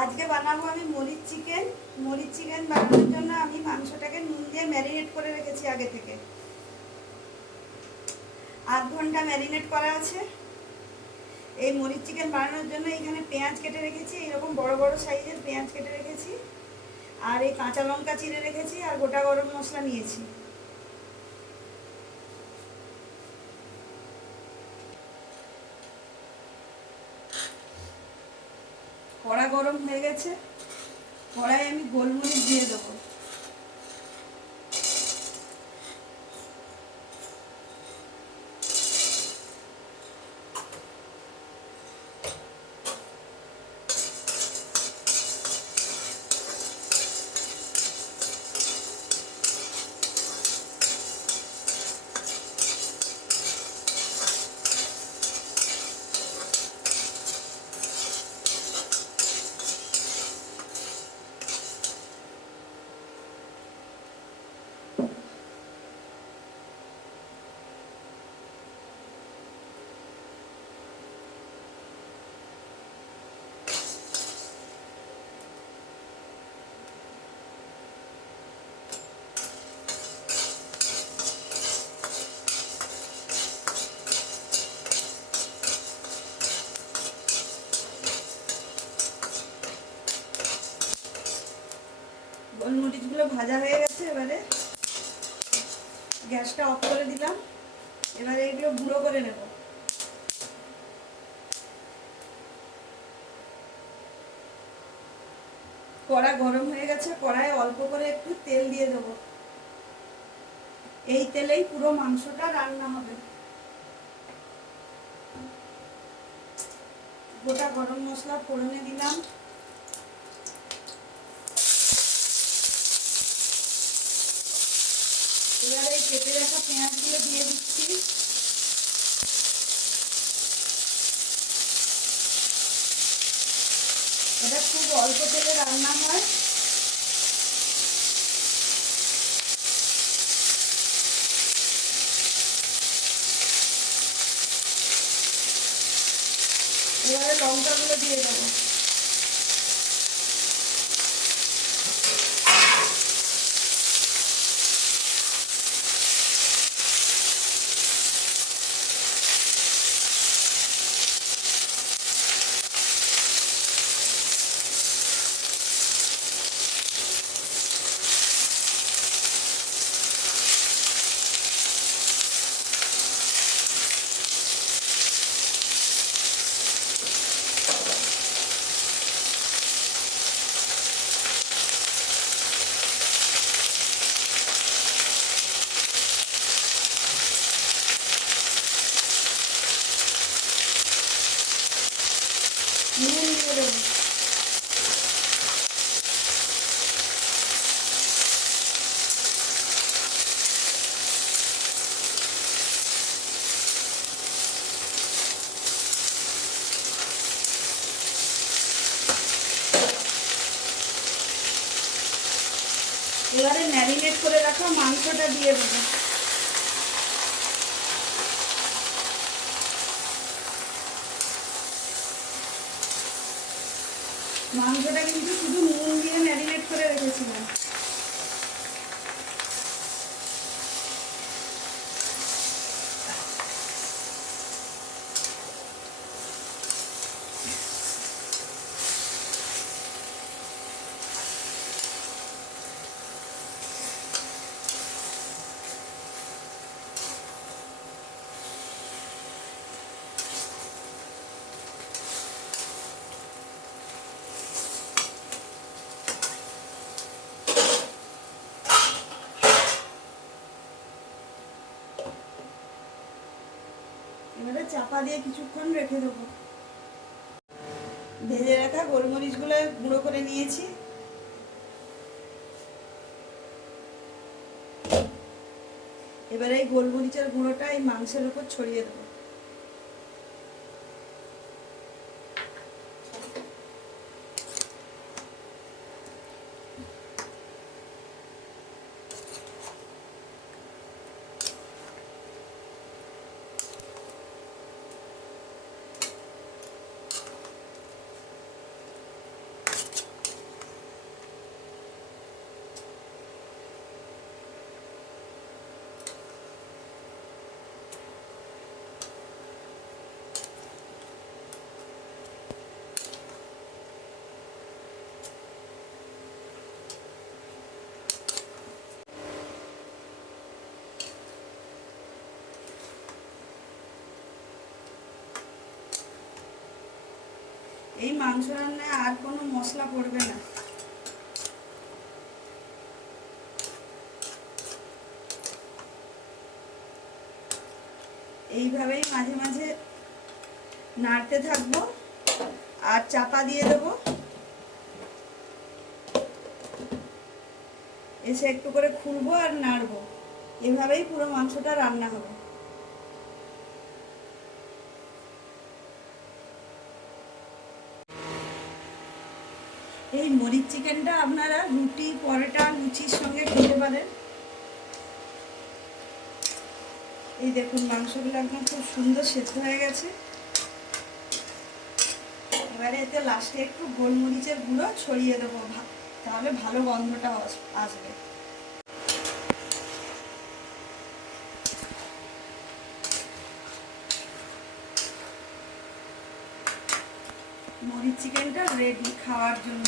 আজকে বানাবো আমি মরিচ চিকেন। মরিচ চিকেন বানানোর জন্য আমি মাংসটাকে নুন দিয়ে ম্যারিনেট করে রেখেছি আগে থেকে। 8 ঘন্টা ম্যারিনেট করা আছে। এই মরিচ চিকেন বানানোর জন্য এখানে পেঁয়াজ কেটে রেখেছি, এরকম বড় বড় সাইজের পেঁয়াজ কেটে রেখেছি, আর এই কাঁচা লঙ্কা চিড়ে রেখেছি, আর গোটা গরম মশলা নিয়েছি। কড়া গরম হয়ে গেছে, কড়াই আমি গোলমরিচ দিয়ে দেবো। গোলমরিচগুলো ভাজা হয়ে গেছে, এবারে গ্যাসটা অফ করে দিলাম। এবারে এগুলো গুঁড়ো করে নেব। কড়া গরম হয়ে গেছে, কড়ায় অল্প করে একটু তেল দিয়ে দেবো। এই তেলেই পুরো মাংসটা রান্না হবে। গোটা গরম মশলা ফোড়নে দিলাম। এবারে এই কেটে রাখা পেঁয়াজগুলো দিয়ে দিচ্ছি। এটা খুব অল্প তেলে রান্না হয়। এবারে লঙ্কাগুলো দিয়ে দেবো। নুন দিয়ে দেবো। এবারে ম্যারিনেট করে রাখা মাংসটা দিয়ে দেবো। মাংসটা কিন্তু শুধু নুন দিয়ে ম্যারিনেট করে রেখেছিলাম। এবারে চাপা দিয়ে কিছুক্ষণ রেখে দেবো। ভেজে রাখা গোলমরিচগুলো গুঁড়ো করে নিয়েছি। এবারে এই গোলমরিচের গুঁড়োটা এই মাংসের উপর ছড়িয়ে দেবো। এই মাংস রান্নায় আর কোনো মশলা পড়বে না। এইভাবেই মাঝে মাঝে নাড়তে থাকবো আর চাপা দিয়ে দেবো। এসে একটু করে খুলবো আর নাড়বো। এভাবেই পুরো মাংসটা রান্না হবে। এই মরিচ চিকেনটা আপনারা রুটি, পরোটা, লুচির সঙ্গে খেতে পারেন। এই দেখুন মাংসগুলো একদম খুব সুন্দর সেদ্ধ হয়ে গেছে। এবারে এতে লাস্টে একটু গোলমরিচের গুঁড়ো ছড়িয়ে দেবো, তাহলে ভালো গন্ধটা আসবে। মরিচ চিকেনটা রেডি খাওয়ার জন্য।